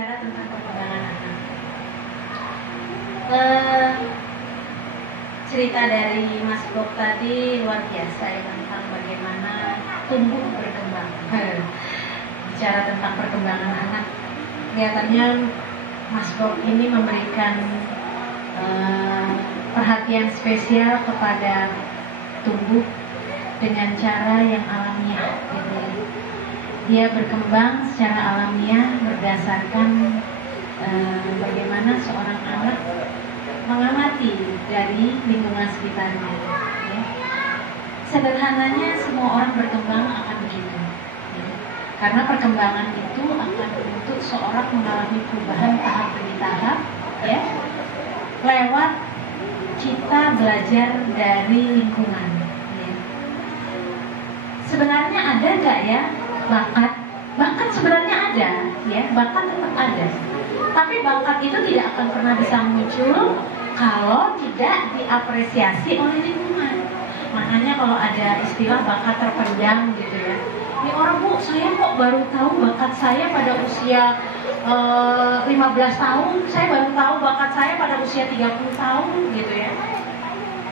bicara tentang perkembangan anak. Eh, cerita dari Mas Bob tadi luar biasa ya, tentang bagaimana tumbuh berkembang. Bicara tentang perkembangan anak, kelihatannya Mas Bob ini memberikan perhatian spesial kepada tumbuh dengan cara yang alamiah, gitu ya. Dia berkembang secara alamiah berdasarkan bagaimana seorang anak mengamati dari lingkungan sekitarnya. Ya. Sederhananya semua orang berkembang akan begitu. Ya. Karena perkembangan itu akan membentuk seorang mengalami perubahan tahap demi tahap, ya, lewat kita belajar dari lingkungan. Ya. Sebenarnya ada nggak ya bakat? Bakat sebenarnya ada, ya, bakat tetap ada. Tapi bakat itu tidak akan pernah bisa muncul kalau tidak diapresiasi oleh lingkungan. Makanya kalau ada istilah bakat terpendam gitu ya. Ini orang, Bu, saya kok baru tahu bakat saya pada usia 15 tahun, saya baru tahu bakat saya pada usia 30 tahun gitu ya.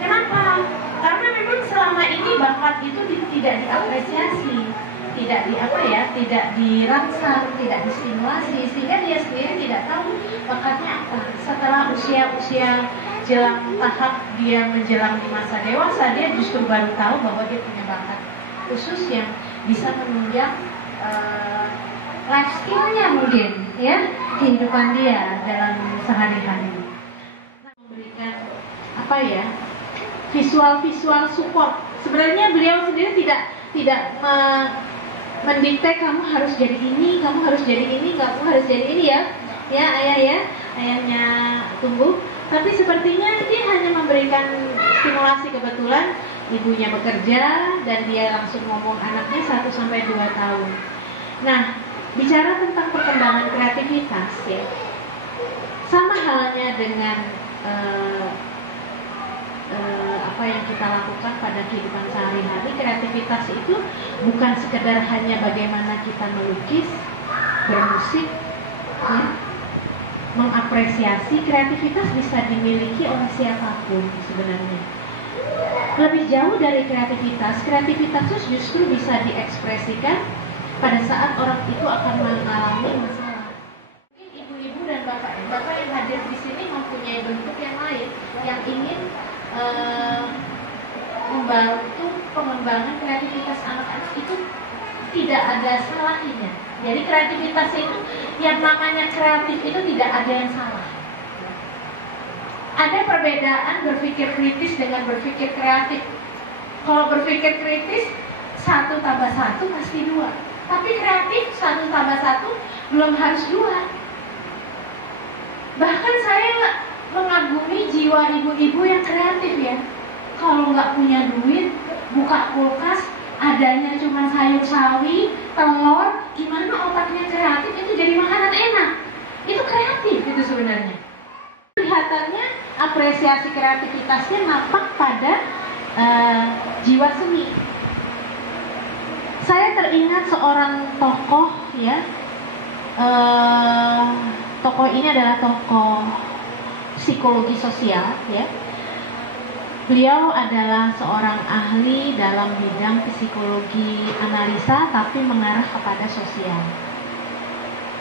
Kenapa? Karena memang selama ini bakat itu tidak diapresiasi, tidak dirangsang, tidak distimulasi, sehingga dia sendiri tidak tahu bakatnya apa. Setelah usia jelang tahap dia menjelang di masa dewasa, dia justru baru tahu bahwa dia punya bakat khusus yang bisa menunjang life skill-nya mungkin, ya, kehidupan dia dalam sehari-hari. Memberikan apa ya, visual support. Sebenarnya beliau sendiri tidak mendikte kamu harus jadi ini, kamu harus jadi ini, kamu harus jadi ini, ya ayah, ya, ayahnya tumbuh. Tapi sepertinya dia hanya memberikan stimulasi. Kebetulan ibunya bekerja dan dia langsung ngomong anaknya 1-2 tahun. Nah, bicara tentang perkembangan kreativitas, ya, sama halnya dengan apa yang kita lakukan pada kehidupan sehari-hari. Kreativitas itu bukan sekedar hanya bagaimana kita melukis, bermusik, ya. Mengapresiasi. Kreativitas bisa dimiliki oleh siapapun sebenarnya. Lebih jauh dari kreativitas itu justru bisa diekspresikan pada saat orang itu akan mengalami masalah. Mungkin ibu-ibu dan bapak yang hadir di sini mempunyai bentuk yang lain yang ingin membantu pengembangan kreativitas anak-anak. Itu tidak ada salahnya. Jadi kreativitas itu, yang namanya kreatif itu tidak ada yang salah. Ada perbedaan berpikir kritis dengan berpikir kreatif. Kalau berpikir kritis, 1+1 pasti 2. Tapi kreatif, 1+1 belum harus 2. Bahkan saya mengagumi jiwa ibu-ibu yang kreatif, ya. Kalau nggak punya duit, buka kulkas, adanya cuma sayur sawi, telur, gimana otaknya kreatif itu jadi makanan enak. Itu kreatif itu sebenarnya. Kelihatannya apresiasi kreativitasnya nampak pada jiwa seni. Saya teringat seorang tokoh, ya. Tokoh ini adalah tokoh psikologi sosial, ya. Beliau adalah seorang ahli dalam bidang psikologi analisa, tapi mengarah kepada sosial.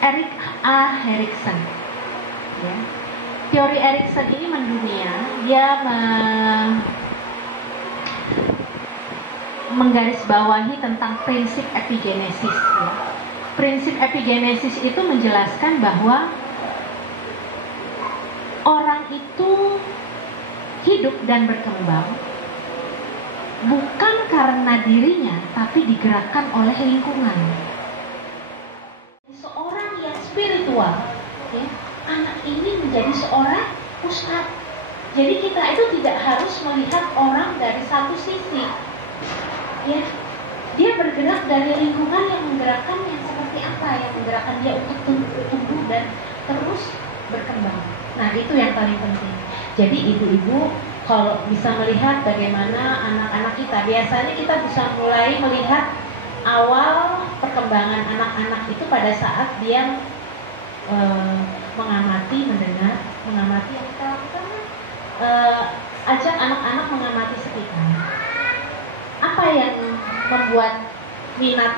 Erik A. Erikson, ya. Teori Erikson ini mendunia. Dia menggarisbawahi tentang prinsip epigenesis, ya. Prinsip epigenesis itu menjelaskan bahwa orang itu hidup dan berkembang bukan karena dirinya, tapi digerakkan oleh lingkungan. Seorang yang spiritual, ya, anak ini menjadi seorang ustadz. Jadi kita itu tidak harus melihat orang dari satu sisi, ya. Dia bergerak dari lingkungan yang menggerakkannya. Seperti apa yang menggerakkan dia untuk tumbuh dan terus berkembang. Nah, itu yang paling penting. Jadi ibu-ibu kalau bisa melihat bagaimana anak-anak kita, biasanya kita bisa mulai melihat awal perkembangan anak-anak itu pada saat dia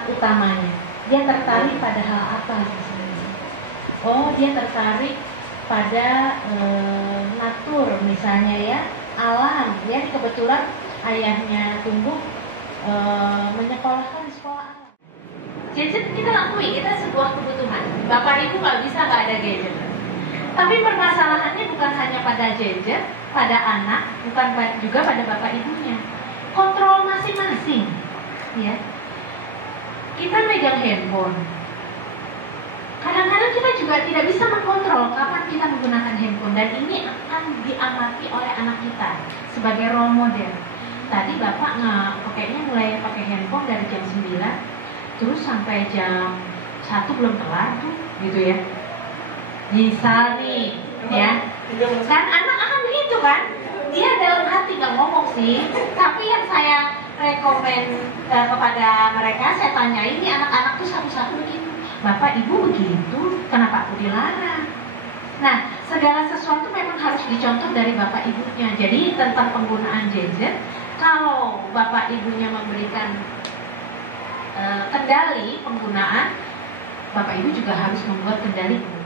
minat utamanya. Dia tertarik pada hal apa misalnya? Oh, dia tertarik pada natur misalnya ya, alam. Ya, kebetulan ayahnya tumbuh menyekolahkan di sekolah alam. Gadget kita lakui, kita sebuah kebutuhan. Bapak Ibu nggak bisa nggak ada gadget. Tapi permasalahannya bukan hanya pada gadget, pada anak, bukan juga pada bapak ibunya. Kontrol masing-masing, ya. Kita megang handphone. Kadang-kadang kita juga tidak bisa mengkontrol kapan kita menggunakan handphone, dan ini akan diamati oleh anak kita sebagai role model. Tadi bapak pakainya mulai pakai handphone dari jam 9, terus sampai jam 1 belum kelar tuh, gitu ya. Misal nih, ya, kan anak akan begitu kan? Dia dalam hati nggak ngomong sih, tapi yang saya rekomen kepada mereka, saya tanya, ini anak-anak tuh satu-satu begitu. Bapak ibu begitu, kenapa aku dilarang? Nah, segala sesuatu memang harus dicontoh dari bapak ibunya. Jadi tentang penggunaan gadget, kalau bapak ibunya memberikan kendali penggunaan, bapak ibu juga harus membuat kendali penggunaan.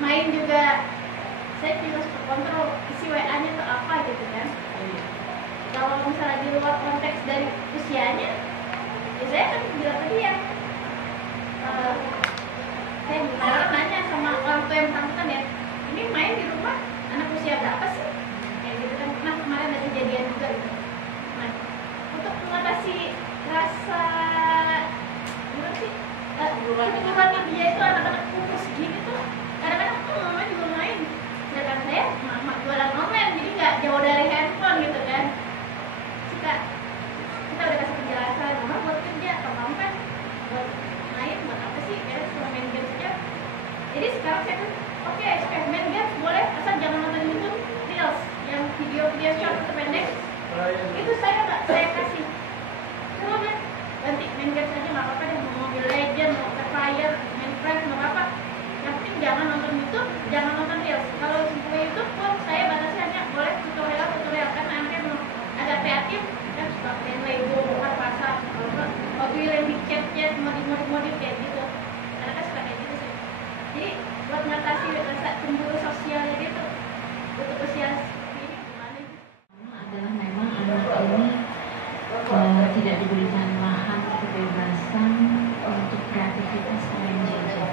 Main juga, saya juga suka kontrol isi WA-nya atau apa gitu kan. Kalau misalnya di luar konteks dari usianya, ya saya kan bilang ke dia, saya gimana nanya sama orang tua yang bersangkutan ya, ini main di rumah anak usia berapa sih? Kayak gitu kan. Nah, kemarin ada kejadian juga gitu. Nah, untuk mengatasi rasa gimana sih, keburuan dia itu anak-anak kurus gini tuh, kadang-kadang mama juga main, sedangkan saya mama jualan online, jadi nggak jauh dari handphone gitu kan. Kita udah kasih penjelasan, mama buat kerja, atau mama kan buat main, buat apa sih, kira cuma main game saja. Jadi sekarang saya kan oke, main game boleh, asal jangan nonton YouTube Reels yang video-video short atau pendek. Itu saya kasih, coba deh ganti main game saja, nggak apa-apa deh, mau Mobile Legends, mau Free Fire, Minecraft, nggak apa-apa. Yang penting jangan nonton YouTube, jangan nonton Reels. Kalau semua YouTube pun saya batasi hanya boleh tutorial karena anaknya belum agak kreatif, kan suka main Lego, bukan pasar, Hot Wheels yang dicat-cat, modif kayak gitu. Karena kan suka kayak gitu sih. Jadi buat mengatasi rasa cemburu sosialnya dia tuh untuk usia ini gimana sih? Adalah memang anak ini tidak diberikan lahan kebebasan untuk kreativitas selain gadget.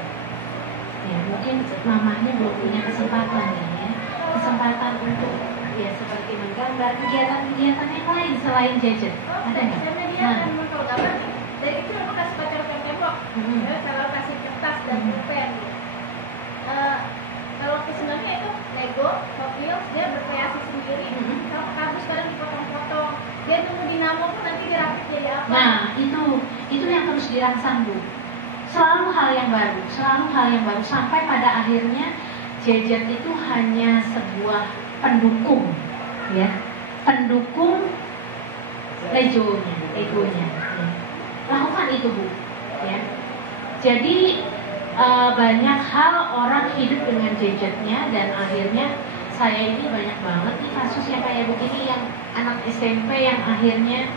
Ya, mungkin mamahnya belum punya kesempatan ya, kesempatan untuk ya seperti menggambar, kegiatan-kegiatan yang lain selain gadget. Ada nggak? Dia kan kalau gambar dari itu aku kasih coret-coret tembok, kalau kasih kertas dan pulpen. Kalau kesenangannya itu Lego, Hot Wheels, dia berkreasi sendiri. Kalau kabus sekarang dipotong-potong, dia tunggu dinamo pun nanti dirapit jadi apa. Nah, itu yang harus dirangsang, Bu. Selalu hal yang baru, sampai pada akhirnya gadget itu hanya sebuah pendukung, ya, pendukung egonya. Ya. Lakukan itu, Bu. Ya. Jadi banyak hal orang hidup dengan gadgetnya, dan akhirnya saya ini banyak banget nih kasus yang kayak begini, yang anak SMP yang akhirnya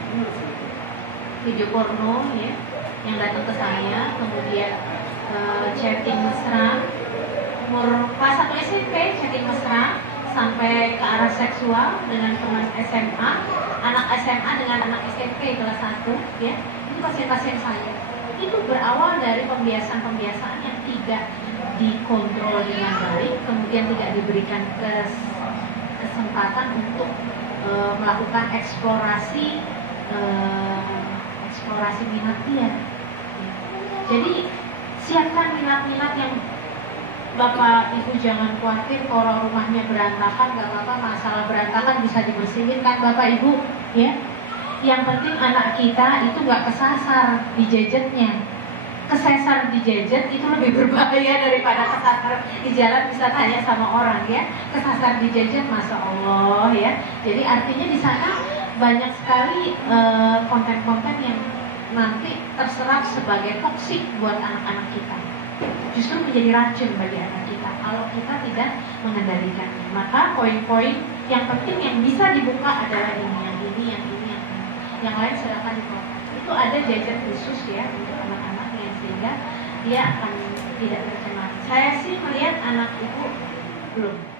video porno ya, yang datang ke saya, kemudian chatting mesra, umur kelas 1 SMP chatting mesra sampai ke arah seksual dengan teman SMA, anak SMA dengan anak SMP kelas 1 ya. Itu pasien-pasien saya. Itu berawal dari pembiasaan-pembiasaan yang tidak dikontrol dengan baik, kemudian tidak diberikan kesempatan untuk melakukan eksplorasi minat dia. Jadi siapkan minat-minat yang Bapak Ibu jangan khawatir kalau rumahnya berantakan, gak apa-apa, masalah berantakan bisa dibersihin kan Bapak Ibu ya. Yang penting anak kita itu gak kesasar di gadgetnya. Kesasar di gadget itu lebih berbahaya daripada kesasar di jalan, bisa tanya sama orang ya. Kesasar di gadget, Masya Allah ya. Jadi artinya di sana banyak sekali konten-konten yang nanti terserap sebagai toksik buat anak-anak kita. Justru menjadi racun bagi anak kita kalau kita tidak mengendalikannya. Maka poin-poin yang penting yang bisa dibuka adalah ini, yang ini, yang ini, yang ini. yang lain silakan dikeluarkan. Itu ada jajar khusus ya untuk anak-anak yang sehingga dia akan tidak tercemar. Saya sih melihat anak ibu belum.